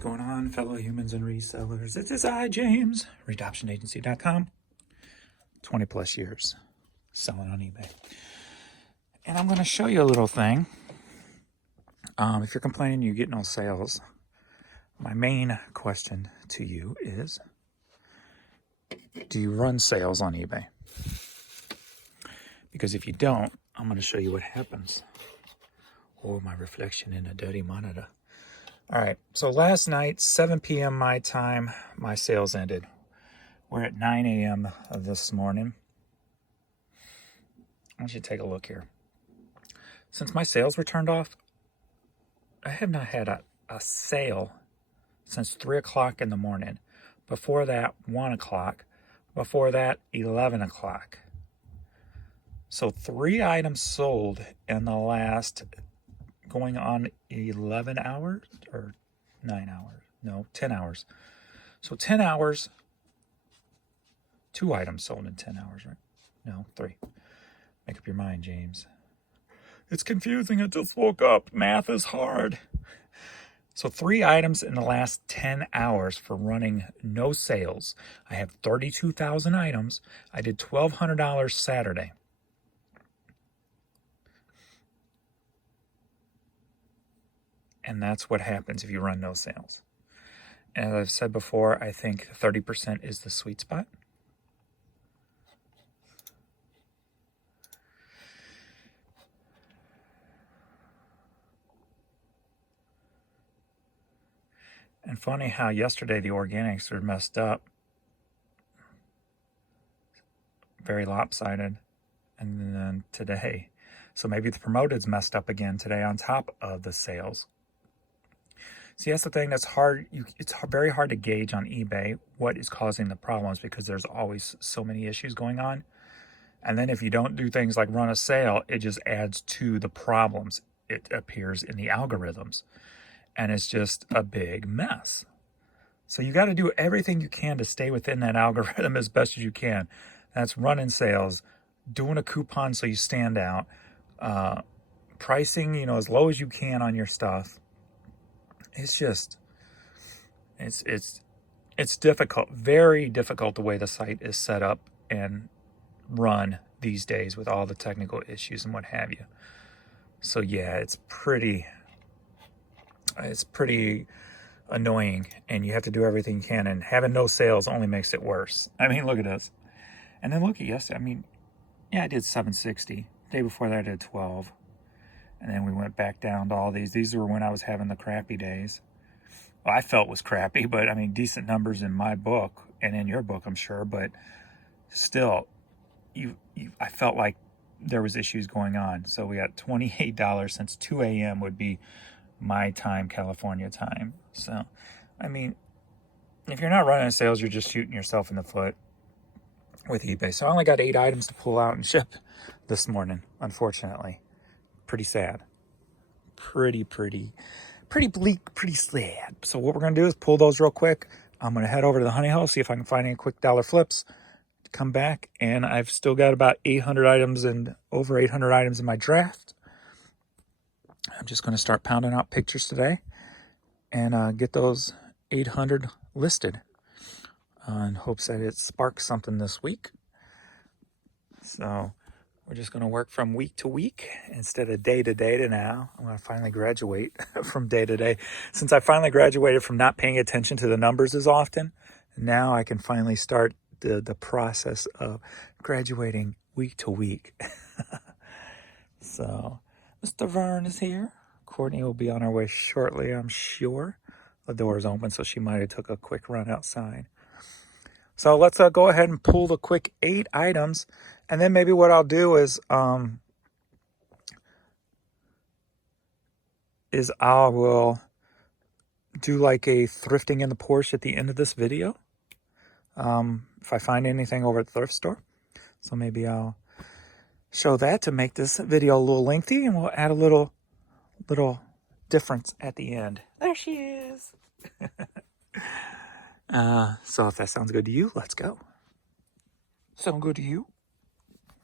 going on, fellow humans and resellers? It is I, James, readoptionagency.com. 20 plus years selling on eBay. And I'm going to show you a little thing. If you're complaining you get no sales, my main question to you is, do you run sales on eBay? Because if you don't, I'm going to show you what happens. Oh, my reflection in a dirty monitor. All right, so last night, 7 p.m. my time, my sales ended. We're at 9 a.m. this morning. I want you to take a look here. Since my sales were turned off, I have not had a sale since 3 o'clock in the morning. Before that, 1 o'clock. Before that, 11 o'clock. So 3 items sold in the last going on 11 hours or 9 hours. No, 10 hours. So 10 hours, 2 items sold in 10 hours, right? No, 3. Make up your mind, James. It's confusing. I just woke up. Math is hard. So 3 items in the last 10 hours for running no sales. I have 32,000 items. I did $1,200 Saturday. And that's what happens if you run no sales. And as I've said before, I think 30% is the sweet spot. And funny how yesterday the organics were messed up. Very lopsided. And then today. So maybe the promoted's messed up again today on top of the sales. See, that's the thing that's hard. It's very hard to gauge on eBay what is causing the problems because there's always so many issues going on. And then if you don't do things like run a sale, it just adds to the problems. It appears in the algorithms. And it's just a big mess. So you got to do everything you can to stay within that algorithm as best as you can. That's running sales, doing a coupon so you stand out, pricing, as low as you can on your stuff. It's just, it's difficult, very difficult the way the site is set up and run these days with all the technical issues and what have you. So yeah, it's pretty annoying, and you have to do everything you can, and having no sales only makes it worse. I mean, look at this. And then look at yesterday. I mean, yeah, I did 760. The day before that I did 12. And then we went back down to all these. These were when I was having the crappy days. Well, I felt was crappy, but I mean, decent numbers in my book and in your book, I'm sure. But still, I felt like there was issues going on. So we got $28 since 2 a.m. would be my time, California time. So, I mean, if you're not running sales, you're just shooting yourself in the foot with eBay. So I only got 8 items to pull out and ship this morning, unfortunately. Pretty sad. Pretty bleak, pretty sad. So what we're going to do is pull those real quick. I'm going to head over to the Honeyhole, see if I can find any quick dollar flips. Come back, and I've still got about 800 items and over 800 items in my draft. I'm just going to start pounding out pictures today and get those 800 listed in hopes that it sparks something this week. So we're just going to work from week to week instead of day to day to now. I'm going to finally graduate from day to day. Since I finally graduated from not paying attention to the numbers as often, now I can finally start the process of graduating week to week. So Mr. Vern is here. Courtney will be on her way shortly, I'm sure. The door is open, so she might have took a quick run outside. So let's go ahead and pull the quick 8 items. And then maybe what I'll do is I will do like a thrifting in the Porsche at the end of this video. If I find anything over at the thrift store. So maybe I'll show that to make this video a little lengthy, and we'll add a little difference at the end. There she is. So if that sounds good to you, let's go. Sound good to you?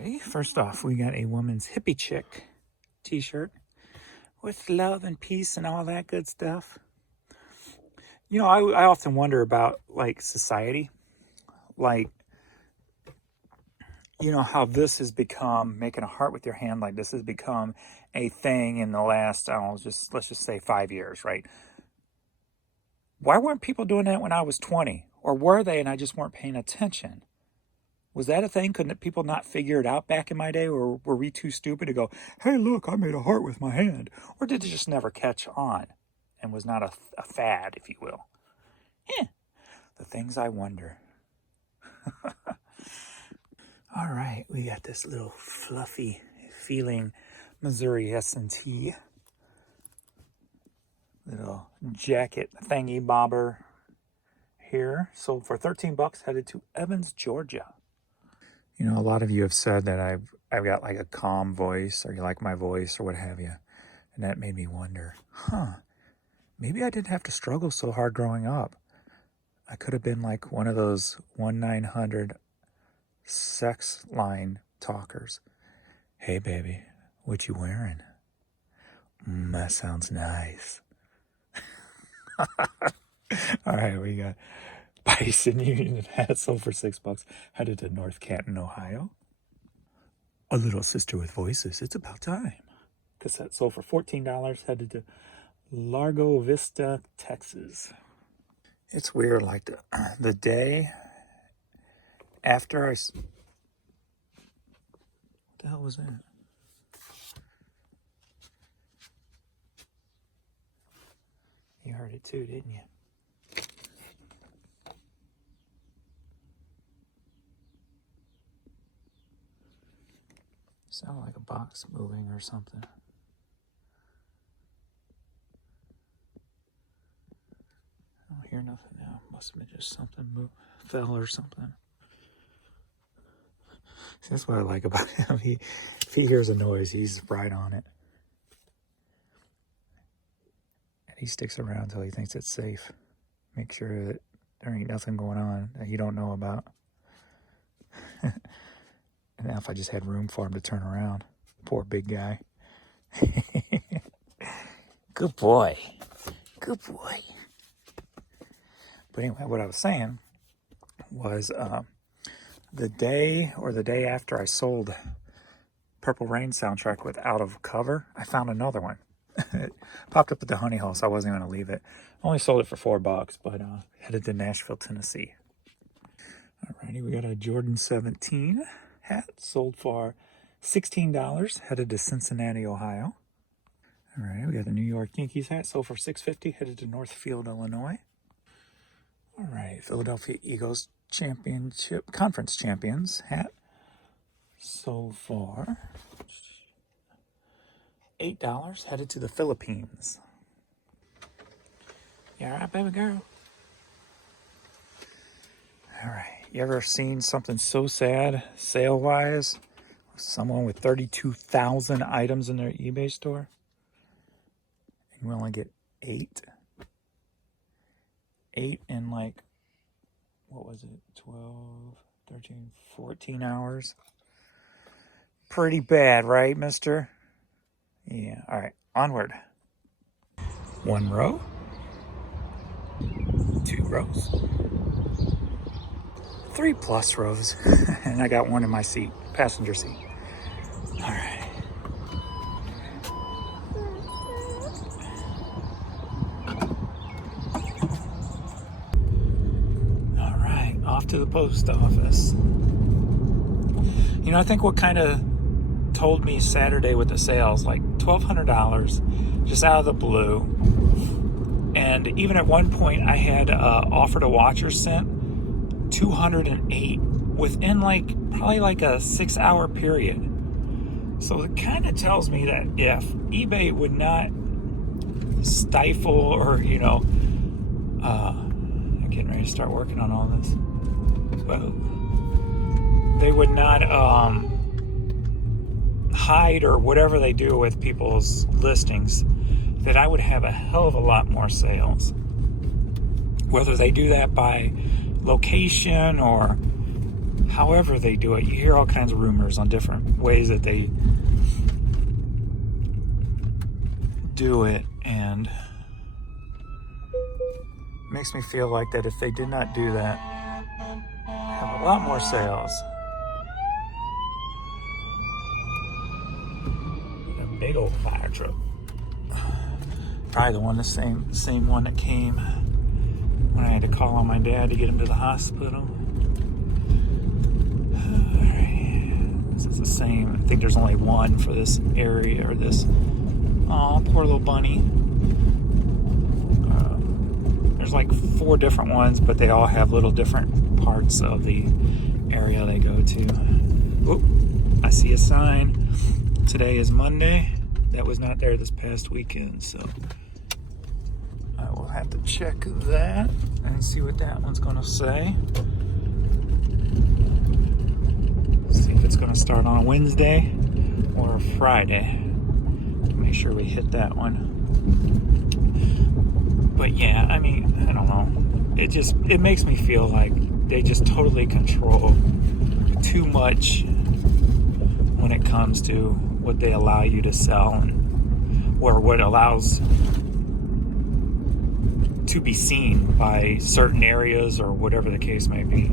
Okay, first off, we got a woman's hippie chick t-shirt with love and peace and all that good stuff. I often wonder about like society, like, how this has become making a heart with your hand. Like this has become a thing in the last, I don't know, let's just say 5 years, right? Why weren't people doing that when I was 20? Or were they and I just weren't paying attention? Was that a thing? Couldn't people not figure it out back in my day? Or were we too stupid to go, hey, look, I made a heart with my hand? Or did it just never catch on and was not a fad, if you will? The things I wonder. All right, we got this little fluffy feeling Missouri S&T. Little jacket thingy bobber here. Sold for $13, headed to Evans, Georgia. A lot of you have said that I've got like a calm voice, or you like my voice, or what have you. And that made me wonder, maybe I didn't have to struggle so hard growing up. I could have been like one of those 1-900 sex line talkers. Hey, baby, what you wearing? That sounds nice. All right, we got Bison Union hat sold for $6, headed to North Canton, Ohio. A little sister with voices, it's about time. Cassette sold for $14, headed to Largo Vista, Texas. It's weird, like the day after what the hell was that? You heard it too, didn't you? Sounded like a box moving or something. I don't hear nothing now. Must have been just something fell or something. See, that's what I like about him. If he hears a noise, he's right on it. And he sticks around until he thinks it's safe. Make sure that there ain't nothing going on that you don't know about. And now if I just had room for him to turn around. Poor big guy. Good boy. Good boy. But anyway, what I was saying was the day after I sold Purple Rain soundtrack with Out of Cover, I found another one. It popped up at the Honeyhole, so I wasn't going to leave it. I only sold it for $4, but headed to Nashville, Tennessee. Alrighty, we got a Jordan 17 hat, sold for $16, headed to Cincinnati, Ohio. Alright, we got the New York Yankees hat, sold for $6.50, headed to Northfield, Illinois. Alright, Philadelphia Eagles Conference Champions hat, sold for $8, headed to the Philippines. You alright, baby girl? Alright, you ever seen something so sad, sale-wise? Someone with 32,000 items in their eBay store? And you only get 8? 8 in like, what was it, 12, 13, 14 hours? Pretty bad, right, mister? Yeah, alright, onward. 1 row. 2 rows. 3+ rows. And I got one in my seat, passenger seat. Alright. Alright, off to the post office. I think what kind of told me Saturday with the sales, like $1,200 just out of the blue. And even at one point I had offered a watcher sent $208 within probably a 6-hour period. So it kind of tells me that if eBay would not stifle or, I'm getting ready to start working on all this. Whoa. They would not hide or whatever they do with people's listings, that I would have a hell of a lot more sales. Whether they do that by location or however they do it, you hear all kinds of rumors on different ways that they do it, and makes me feel like that if they did not do that, have a lot more sales. A big old fire truck. Probably the same one that came when I had to call on my dad to get him to the hospital. This is the same. I think there's only one for this area, or this. Oh, poor little bunny. There's like 4 different ones, but they all have little different parts of the area they go to. Oop, I see a sign. Today is Monday. That was not there this past weekend, so I will have to check that and see what that one's going to say. See if it's going to start on a Wednesday or a Friday. Make sure we hit that one. But yeah, I mean, I don't know. It makes me feel like they just totally control too much when it comes to what they allow you to sell, and or what allows to be seen by certain areas, or whatever the case may be.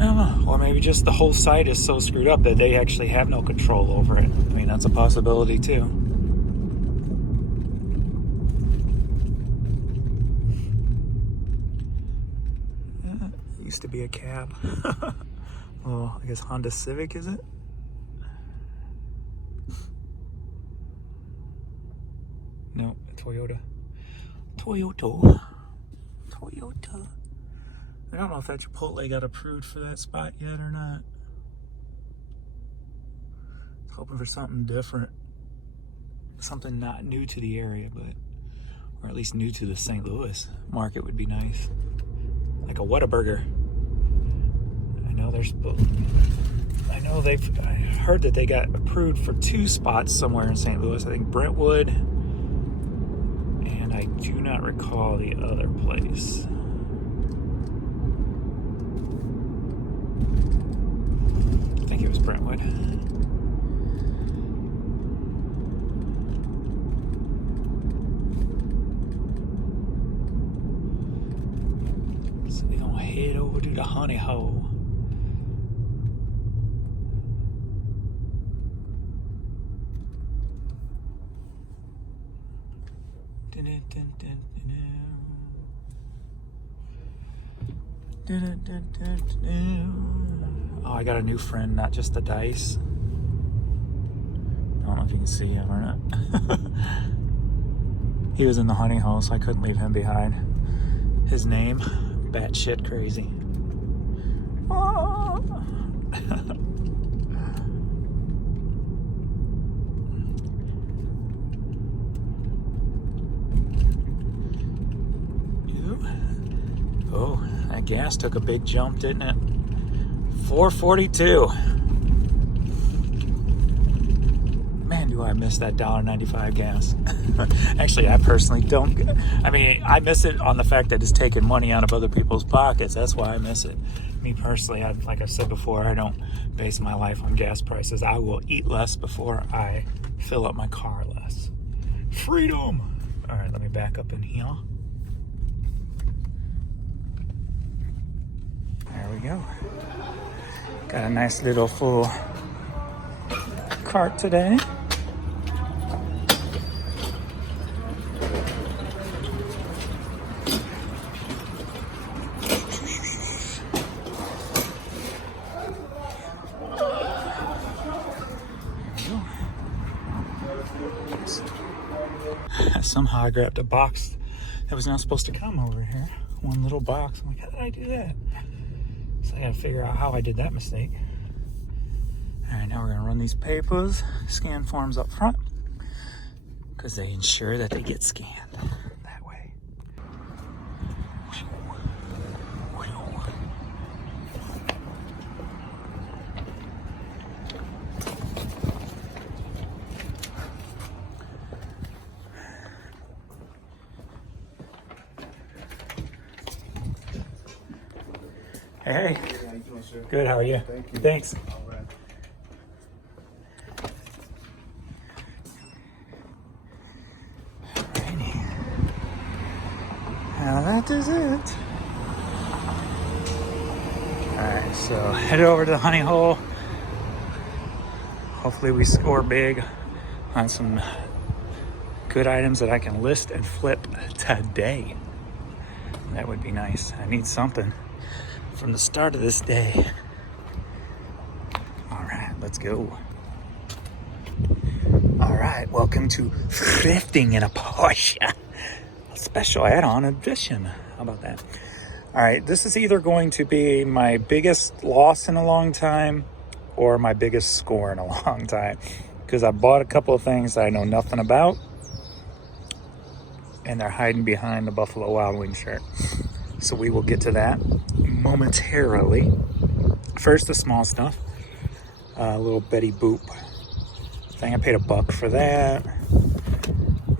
I don't know. Or maybe just the whole site is so screwed up that they actually have no control over it. I mean, that's a possibility too. It used to be a cab. Well, I guess Honda Civic, is it? No, Toyota. Toyota. I don't know if that Chipotle got approved for that spot yet or not. Hoping for something different. Something not new to the area, but, or at least new to the St. Louis market would be nice. Like a Whataburger. I heard that they got approved for 2 spots somewhere in St. Louis. I think Brentwood, and I do not recall the other place. I think it was Brentwood. So we're gonna head over to the Honeyhole. Oh, I got a new friend, not just the dice. I don't know if you can see him or not. He was in the Honeyhole, so I couldn't leave him behind. His name, batshit crazy. Oh, that gas took a big jump, didn't it? 442. Man, do I miss that $1.95 gas. Actually, I personally don't. I mean, I miss it on the fact that it's taking money out of other people's pockets. That's why I miss it. Me personally, like I said before, I don't base my life on gas prices. I will eat less before I fill up my car less. Freedom! All right, let me back up in here. There we go. Got a nice little full cart today. Somehow I grabbed a box that was not supposed to come over here. One little box. I'm like, how did I do that? So I gotta figure out how I did that mistake. All right, now we're gonna run these papers, scan forms up front, because they ensure that they get scanned that way. Hey. How you doing, sir? Good, how are you? Thank you. Thanks. All right. that is it. Alright, so head over to the Honeyhole. Hopefully we score big on some good items that I can list and flip today. That would be nice. I need something from the start of this day. Alright, let's go. Alright, welcome to Thrifting in a Porsche. A special add-on edition. How about that? Alright, this is either going to be my biggest loss in a long time or my biggest score in a long time. Because I bought a couple of things I know nothing about. And they're hiding behind the Buffalo Wild Wings shirt. So we will get to that momentarily. First, the small stuff. A little Betty Boop thing. I paid $1 for that.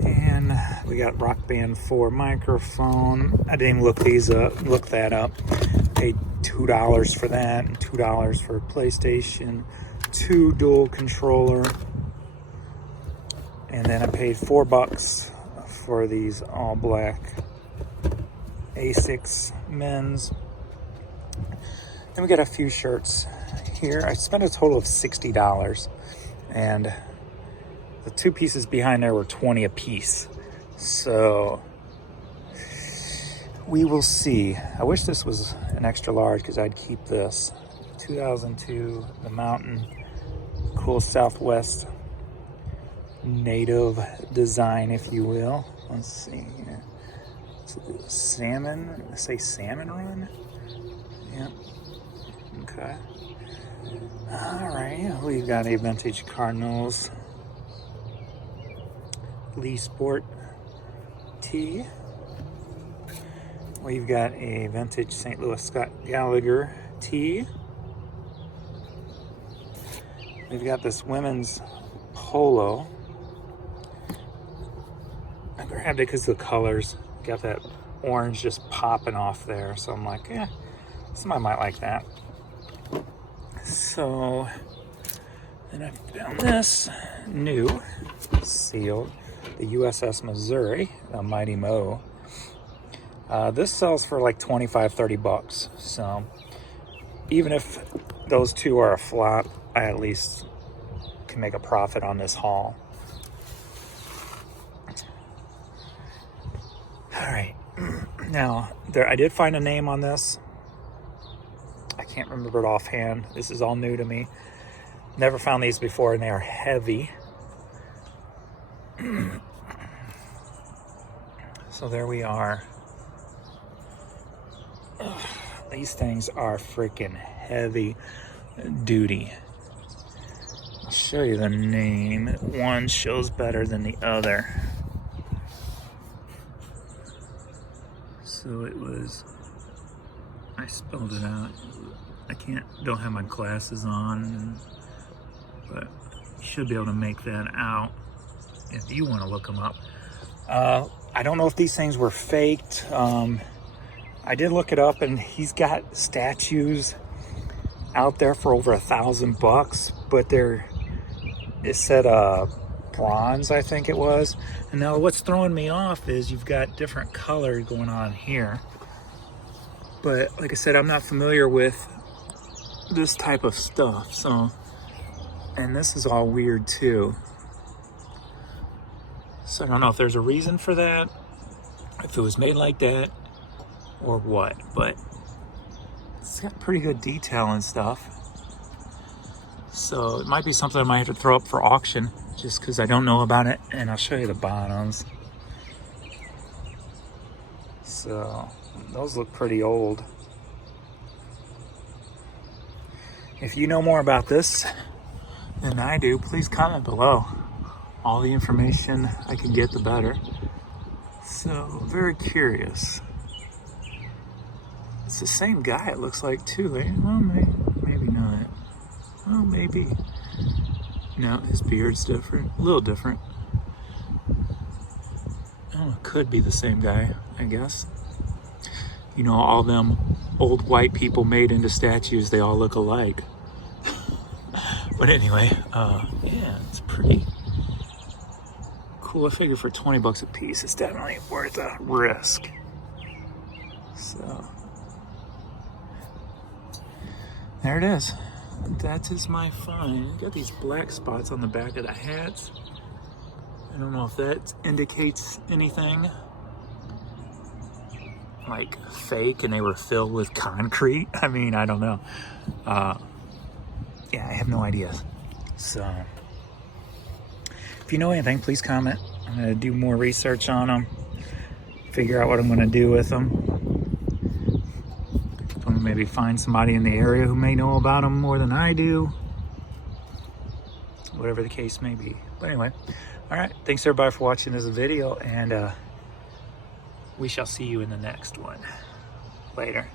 And we got Rock Band 4 microphone. I didn't even look that up. Paid $2 for that and $2 for PlayStation 2 dual controller. And then I paid $4 for these all black A6 men's. Then we got a few shirts here. I spent a total of $60, and the two pieces behind there were $20 a piece. So we will see. I wish this was an extra large because I'd keep this. 2002, the Mountain, cool Southwest native design, if you will. Let's see here. Salmon. Let's say Salmon Run. Yep. Okay. All right. We've got a vintage Cardinals Lee Sport tee. We've got a vintage St. Louis Scott Gallagher tee. We've got this women's polo. I grabbed it because the colors got that orange just popping off there. So I'm like, yeah, somebody might like that. So then I found this new sealed, the USS Missouri, a Mighty Mo. This sells for like $25-30. So even if those two are a flop, I at least can make a profit on this haul. All right, now I did find a name on this. I can't remember it offhand. This is all new to me. Never found these before, and they are heavy. So there we are. Ugh, these things are freaking heavy duty. I'll show you the name. One shows better than the other. So it was, I spelled it out. Don't have my glasses on, but you should be able to make that out if you want to look them up. I don't know if these things were faked. I did look it up, and he's got statues out there for over $1,000, but it said bronze, I think it was. And now what's throwing me off is you've got different colors going on here. But like I said, I'm not familiar with this type of stuff. So, and this is all weird too. So I don't know if there's a reason for that, if it was made like that, or what. But it's got pretty good detail and stuff. So it might be something I might have to throw up for auction just because I don't know about it. And I'll show you the bottoms. So those look pretty old. If you know more about this than I do, please comment below. All the information I can get, the better. So very curious. It's the same guy, it looks like, too. Eh? Well, maybe not. Oh, maybe. No, his beard's different. A little different. Oh, it could be the same guy, I guess. You know, all them old white people made into statues, they all look alike. But anyway, yeah, it's pretty cool. I figure for $20 a piece, it's definitely worth a risk. So there it is. That is my find. Got these black spots on the back of the hats. I don't know if that indicates anything. Like fake and they were filled with concrete. I mean, I don't know. Yeah, I have no idea. So if you know anything, please comment. I'm gonna do more research on them, figure out what I'm gonna do with them. I'm gonna maybe find somebody in the area who may know about them more than I do. Whatever the case may be. But anyway, all right. Thanks everybody for watching this video, and we shall see you in the next one. Later.